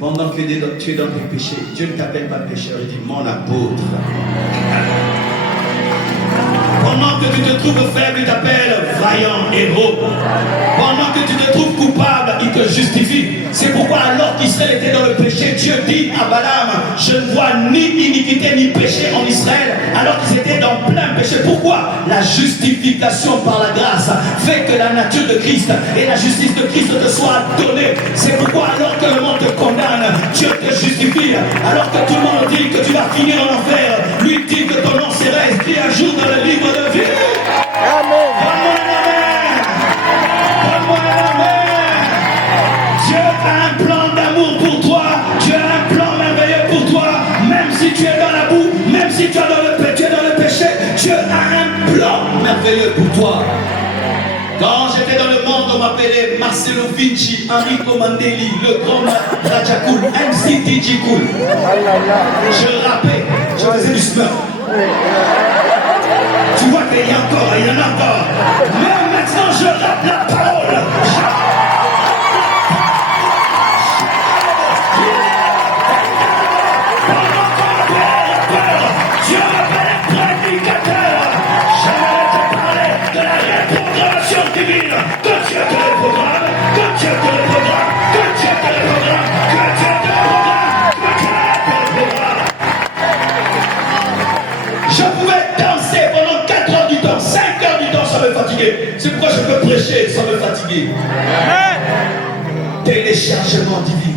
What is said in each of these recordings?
Pendant que tu es dans tes péchés, Dieu ne t'appelle pas pécheur, il dit mon apôtre. Pendant que tu te trouves faible, il t'appelle vaillant héros. Pendant que tu te trouves coupable, il te justifie. C'est pourquoi alors qu'Israël était dans le péché, Dieu dit à Balaam, je ne vois ni iniquité ni péché en Israël, alors qu'ils étaient dans plein péché. Pourquoi? La justification par la grâce fait que la nature de Christ et la justice de Christ te soient données. C'est pourquoi alors que le monde te condamne, Dieu te justifie. Alors que tout le monde dit que tu vas finir en enfer, lui dit que ton nom serait écrit un jour dans le livre de vie. Amen. Dieu a un plan d'amour pour toi. Dieu a un plan merveilleux pour toi. Même si tu es dans la boue, même si tu es dans le péché, Dieu a un plan merveilleux pour toi. Quand j'étais dans le monde, on m'appelait Marcelo Vinci, Enrico Mandeli, le grand Rajakoul, MC DJ Koul. Je rappais, je faisais du smurf. Tu vois qu'il y a encore, il y en a encore. Mais maintenant je rappe la parole. Dieu m'appelle prédicateur. J'aimerais te parler de la reprogrammation divine. Que Dieu te le programme, que Dieu te le programme, que Dieu te le programme, que Dieu te le programme, que Dieu te le programme. Je pouvais danser pendant 4 heures du temps, 5 heures du temps sans me fatiguer. C'est pourquoi je peux prêcher sans me fatiguer. Téléchargement divin.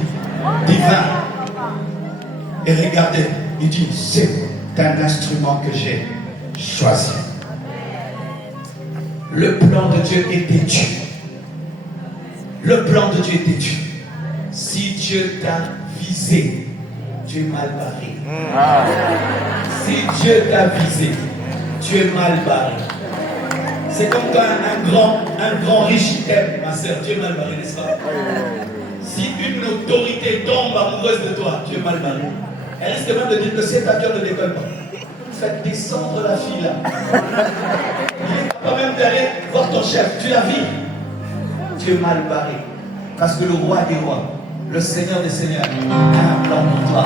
Et regardez, il dit, c'est un instrument que j'ai choisi. Le plan de Dieu est têtu. Le plan de Dieu est têtu. Si Dieu t'a visé, tu es mal barré. Si Dieu t'a visé, tu es mal barré. C'est comme quand un grand riche t'aime, ma soeur, tu es mal barré, n'est-ce pas? Si une autorité tombe amoureuse de toi, tu es mal barré. Elle risque même de dire que cet avion ne décolle pas. Faites descendre la fille là. Il est capable même d'aller voir ton chef. Tu la vis. Tu es mal barré. Parce que le roi des rois, le Seigneur des seigneurs, a un plan pour toi.